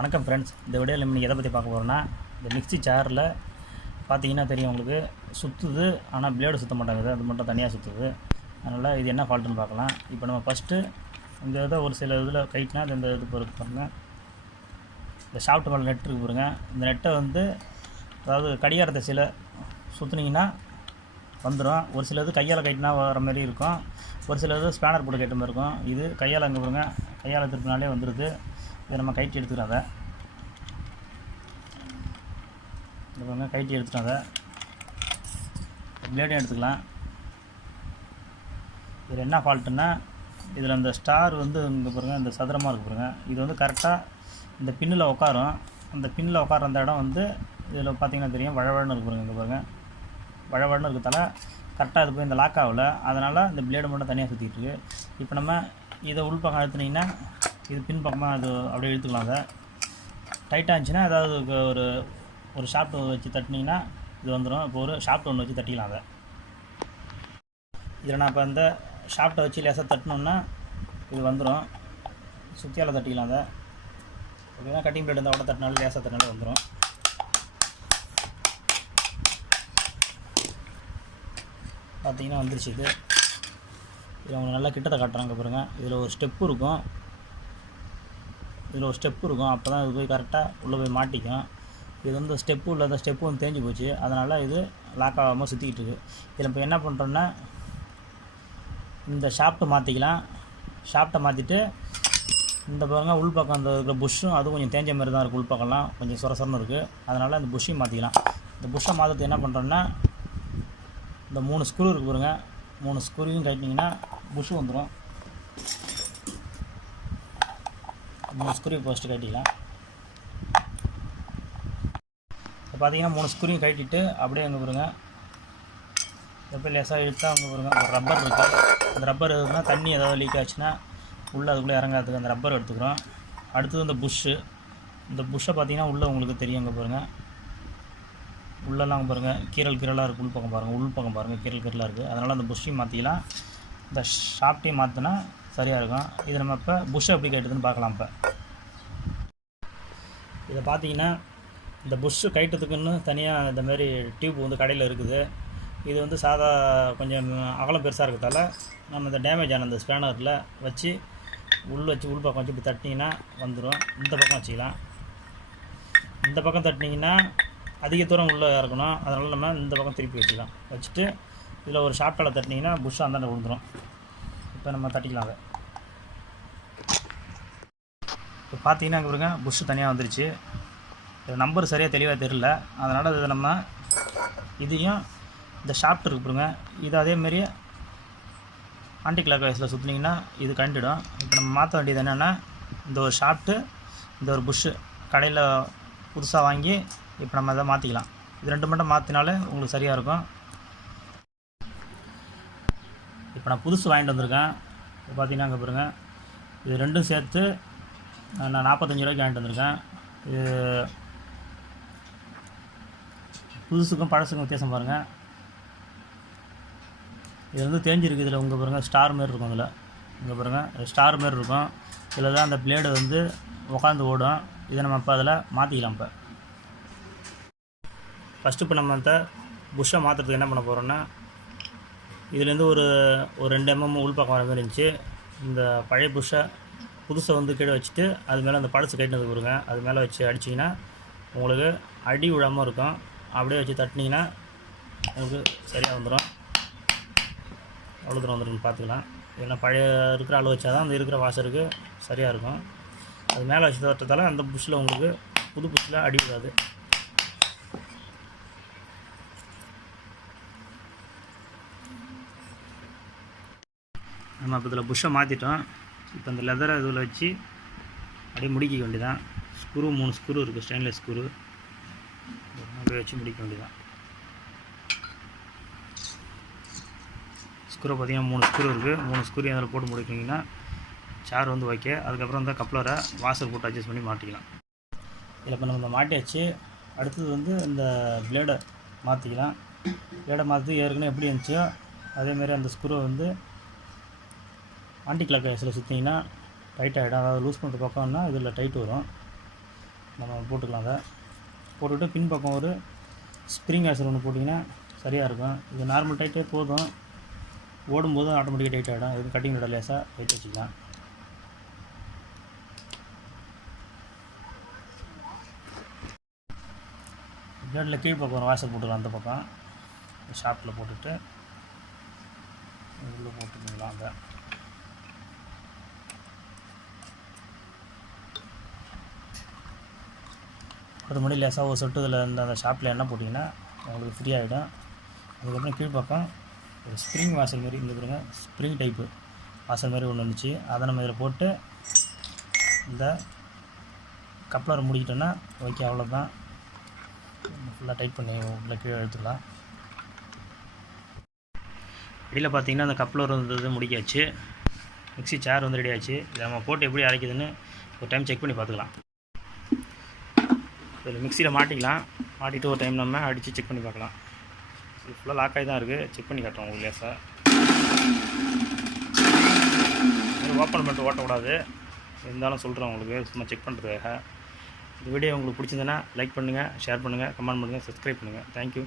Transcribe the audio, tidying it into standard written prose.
வணக்கம் ஃப்ரெண்ட்ஸ். இந்த வீடியோவில் இன்றைக்கி எதை பற்றி பார்க்க போகிறோன்னா, இந்த மிக்ஸி ஜாரில் பார்த்தீங்கன்னா தெரியும் உங்களுக்கு, சுற்றுது ஆனால் பிளேடு சுற்ற மாட்டேங்குது, அது மட்டும் தனியாக சுற்றுது. அதனால் இது என்ன ஃபால்ட்டுன்னு பார்க்கலாம். இப்போ நம்ம ஃபஸ்ட்டு இந்த இதை ஒரு சில இதில் கைட்டினா அது இந்த இது பொறுத்து பாருங்கள், இந்த ஷாஃப்ட் மேலே நெட் இருக்கு பாருங்க. இந்த நெட்டை வந்து அதாவது கடிகார திசையில் சுற்றுனீங்கன்னா வந்துடும். ஒரு சில இது கையால் கைட்டினா வர மாதிரி இருக்கும், ஒரு சில இது ஸ்பேனர் போட்டு கைட்ட மாதிரி இருக்கும். இது கையால் அங்கே பாருங்க, கையால் திருப்பினாலே வந்துடுது. இதை நம்ம கைட்டி எடுத்துக்கிறோம். அதை இது பாருங்க, கைட்டி எடுத்துட்டோம். அதை பிளேடையும் எடுத்துக்கலாம். இதில் என்ன ஃபால்ட்டுன்னா, இதில் அந்த ஸ்டார் வந்து இங்கே பாருங்கள், இந்த சதுரமாக இருக்குது பாருங்கள். இது வந்து கரெக்டாக இந்த பின்னில் உட்காரும். அந்த பின்னில் உட்கார அந்த இடம் வந்து இதில் பார்த்தீங்கன்னா தெரியும், வழவழன்னு இருக்கு பாருங்கள். இங்கே பாருங்கள், வழவழன்னு இருக்கிறதால கரெக்டாக இது போய் இந்த லாக் ஆகலை. அதனால் இந்த பிளேடு மட்டும் தனியாக சுற்றிட்டு இருக்குது. இப்போ நம்ம இதை உள்பக்கம் அழுத்துனீங்கன்னா இது பின்பக்கமாக அது அப்படியே இழுத்துக்கலாம். அதை டைட்டாக இருந்துச்சுன்னா ஏதாவது ஒரு ஒரு ஷாஃப்ட் வச்சு தட்டினீங்கன்னா இது வந்துடும். இப்போ ஒரு ஷாஃப்ட் ஒன்று வச்சு தட்டிக்கலாம். அதை இதில் நான் இப்போ இந்த ஷாஃப்ட்டை வச்சு லேசாக தட்டினோன்னா இது வந்துடும். சுற்றியால் தட்டிக்கலாம். அதை அப்படின்னா கட்டிங் பிளேட் இருந்தால் கூட தட்டினாலும் லேசாக தட்டினாலும் வந்துடும். பார்த்தீங்கன்னா வந்துருச்சு. இது அவங்க நல்லா கிட்டத்தை காட்டுறாங்க பாருங்கள். இதில் ஒரு ஸ்டெப்பு இருக்கும், அப்போ தான் இது போய் கரெக்டாக உள்ளே போய் மாட்டிக்கும். இது வந்து ஸ்டெப்பு இல்லாத ஸ்டெப்பு வந்து தேஞ்சு போச்சு, அதனால் இது லாக் ஆகாமல் சுற்றிக்கிட்டு இருக்குது. இதில் இப்போ என்ன பண்ணுறோன்னா, இந்த ஷாஃப்ட்டை மாற்றிக்கலாம். ஷாஃப்ட்டை மாற்றிட்டு இந்த பாருங்கள், உள்பக்கம் அந்த இருக்கிற புஷ்ஷும் அது கொஞ்சம் தேஞ்ச மாதிரி தான் இருக்குது. உள்பக்கம்லாம் கொஞ்சம் சொரசரன்னு இருக்குது, அதனால் அந்த புஷ்ஷையும் மாற்றிக்கலாம். இந்த புஷ்ஷை மாற்றுறது என்ன பண்ணுறோன்னா, இந்த 3 ஸ்க்ரூ இருக்குது பாருங்க, 3 ஸ்க்ரூவையும் கட்டினீங்கன்னா புஷ்ஷு வந்துடும். 3 ஸ்க்ரூ ஃபஸ்ட்டு கட்டிக்கலாம். இப்போ பார்த்தீங்கன்னா 3 ஸ்க்ரூவையும் கட்டிட்டு அப்படியே அங்கே பாருங்க, எப்போ லேசாக இழுத்தா அங்கே பாருங்க ஒரு ரப்பர் இருக்குது. அந்த ரப்பர் எதுனா தண்ணி ஏதாவது லீக் ஆச்சுன்னா உள்ளே அதுக்குள்ளே இறங்காதுக்கு அந்த ரப்பர் எடுத்துக்கிறோம். அடுத்தது இந்த புஷ்ஷு. இந்த புஷ்ஷை பார்த்தீங்கன்னா உள்ளே உங்களுக்கு தெரியும், அங்கே பாருங்கள், உள்ளெல்லாம் பாருங்கள் கீரலாக இருக்குது. உள்பக்கம் பாருங்கள் கீரலாக இருக்குது. அதனால் அந்த புஷ்ஷையும் மாற்றிக்கலாம், இந்த ஷாஃப்ட்டையும் மாற்றினா சரியாக இருக்கும். இது நம்ம இப்போ புஷ்ஷை எப்படி கைட்டுதுன்னு பார்க்கலாம். இப்போ இதை பார்த்தீங்கன்னா இந்த புஷ்ஷு கைட்டத்துக்குன்னு தனியாக இந்த மாதிரி டியூப் வந்து கடையில் இருக்குது. இது வந்து சாதா கொஞ்சம் அகலம் பெருசாக இருக்கிறதால நம்ம இந்த டேமேஜ் ஆன இந்த ஸ்பேனரில் வச்சு உள்பக்கம் வச்சு இப்படி தட்டினீங்கன்னா வந்துடும். இந்த பக்கம் வச்சுக்கலாம். இந்த பக்கம் தட்டினீங்கன்னா அதிக தூரம் உள்ளே இறக்கணும், அதனால் நம்ம இந்த பக்கம் திருப்பி வச்சுக்கலாம். வச்சுட்டு இதில் ஒரு ஷாஃப்ட்டால் தட்டினீங்கன்னா புஷ்ஷு அந்தாண்ட விழுந்துடும். இப்போ நம்ம தட்டிக்கலாம். அதை இப்போ பார்த்தீங்கன்னா அங்கே பாருங்க, புஷ்ஷு தனியாக வந்துருச்சு. இது நம்பர் சரியாக தெளிவாக தெரியல, அதனால் இதை நம்ம இதையும் இந்த ஷாஃப்ட் இருக்கு பாருங்க, இது அதேமாரி ஆன்டி கிளாக் வைஸில் சுற்றினீங்கன்னா இது கண்டிடும். இப்போ நம்ம மாற்ற வேண்டியது என்னென்னா, இந்த ஒரு ஷாஃப்ட்டு, இந்த ஒரு புஷ்ஷு கடையில் புதுசாக வாங்கி இப்போ நம்ம அதை மாற்றிக்கலாம். இது 2 மட்டும் மாற்றினாலே உங்களுக்கு சரியாக இருக்கும். இப்போ நான் புதுசு வாங்கிட்டு வந்திருக்கேன். இப்போ பார்த்தீங்கன்னா அங்கே பாருங்கள், இது 2ம் சேர்த்து நான் 45 ரூபாய்க்கு வாங்கிட்டு வந்திருக்கேன். இது புதுசுக்கும் பழசுக்கும் வித்தியாசம் பாருங்கள். இது வந்து தேஞ்சிருக்கு. இதில் உங்கள் பாருங்கள் ஸ்டார் மாரி இருக்கும். இதில் இங்கே பாருங்கள் ஸ்டார் மாரி இருக்கும். இதில் தான் அந்த பிளேடு வந்து உட்காந்து ஓடும். இதை நம்ம இப்போ அதில் மாற்றிக்கலாம். இப்போ ஃபஸ்ட்டு இப்போ நம்ம அந்த புஷ்ஷை மாற்றுறதுக்கு என்ன பண்ண போகிறோன்னா, இதுலேருந்து ஒரு 2 mm உள்பக்கம் வர மாதிரி இருந்துச்சு. இந்த பழைய புஷ்ஷை புதுசை வந்து கீழே வச்சுட்டு அது மேலே அந்த பழசு கைட்டினது கொடுங்க, அது மேலே வச்சு அடிச்சிங்கன்னா உங்களுக்கு அடி விழாமல் இருக்கும். அப்படியே வச்சு தட்டினீங்கன்னா உங்களுக்கு சரியாக வந்துடும். எவ்வளோ தூரம் வந்துடும் பார்த்துக்கலாம். ஏன்னா பழைய இருக்கிற அளவு வச்சா தான் அந்த இருக்கிற வாசருக்கு சரியாக இருக்கும். அது மேலே வச்சு தட்டுறதால அந்த புஷ்ஷில் உங்களுக்கு புது புஷ்ஷில் அடி விடாது. நம்ம இப்போ இதில் புஷ்ஷை மாற்றிட்டோம். இப்போ இந்த லெதரை இதில் வச்சு அப்படியே முடிக்க வேண்டியதான். ஸ்க்ரூ 3 ஸ்க்ரூ இருக்குது, ஸ்டெயின்லெஸ் ஸ்க்ரூ, அப்படியே வச்சு முடிக்க வேண்டியதான். ஸ்க்ரூ பார்த்திங்கன்னா 3 ஸ்க்ரூ இருக்குது. 3 ஸ்க்ரூ அதில் போட்டு முடிக்கிங்கன்னா சேர் வந்து வைக்க. அதுக்கப்புறம் இந்த கப்ளரை வாசர் போட்டு அட்ஜஸ்ட் பண்ணி மாட்டிக்கலாம். இதில் இப்போ நம்ம மாட்டியாச்சு. அடுத்தது வந்து இந்த பிளேடை மாற்றிக்கலாம். பிளேடை மாற்றி ஏற்கனவே எப்படி இருந்துச்சோ அதேமாரி அந்த ஸ்க்ரூவை வந்து ஆன்டி கிளாக் வைஸில் சுற்றிங்கன்னா டைட் ஆகிடும். அதாவது லூஸ் பண்ணுற பக்கம்னா இதில் டைட் வரும். நம்ம போட்டுக்கலாம். அதை போட்டுவிட்டு பின்பக்கம் ஒரு ஸ்ப்ரிங் வாஷர் ஒன்று போட்டிங்கன்னா சரியாக இருக்கும். இது நார்மல் டைட்டே போதும், ஓடும்போது ஆட்டோமேட்டிக்காக டைட் ஆகிடும். இது கட்டிங் விட லேசாக டைட் வச்சுக்கலாம். பிளேடில் கீழ் பக்கம் ஒரு வாஷர் போட்டுக்கலாம். அந்த பக்கம் ஷாப்பில் போட்டுட்டு உள்ளே போட்டுக்கலாம். அங்கே அது முன்னாடி லேசாக ஒரு சொட்டு இதில் அந்த ஷாப்பில் எண்ணெய் போட்டிங்கன்னா உங்களுக்கு ஃப்ரீ ஆகிடும். அதுக்கப்புறம் கீழ்ப்பக்கம் ஒரு ஸ்ப்ரிங் வாஷர் மாதிரி இந்த பாருங்க, ஸ்ப்ரிங் டைப்பு வாஷர் மாதிரி ஒன்று இருந்துச்சு. அதை நம்ம இதில் போட்டு இந்த கப்ளரை முடிக்கிட்டோன்னா ஓகே, அவ்வளோதான். ஃபுல்லாக டைட் பண்ணி உள்ள கீழே எடுத்துக்கலாம். வெளியில் பார்த்தீங்கன்னா அந்த கப்ளர் வந்து முடிக்காச்சு. மிக்ஸி சேர் வந்து ரெடி ஆச்சு. இதை நம்ம போட்டு எப்படி அரைக்குதுன்னு ஒரு டைம் செக் பண்ணி பார்த்துக்கலாம். இதில் மிக்சியில் மாட்டிக்கலாம். மாட்டிட்டு ஒரு டைம் நம்ம அடித்து செக் பண்ணி பார்க்கலாம். இது ஃபுல்லாக லாக் ஆகி தான் இருக்குது. செக் பண்ணி காட்டுறோம் உங்களுக்கு லேசாக. ஓப்பன் பண்ணிட்டு ஓட்டக்கூடாது, இருந்தாலும் சொல்கிறேன் உங்களுக்கு சும்மா செக் பண்ணுறதுக்காக. இந்த வீடியோ உங்களுக்கு பிடிச்சிருந்ததுன்னா லைக் பண்ணுங்கள், ஷேர் பண்ணுங்கள், கமெண்ட் பண்ணுங்கள், சப்ஸ்கிரைப் பண்ணுங்கள். தேங்க்யூ.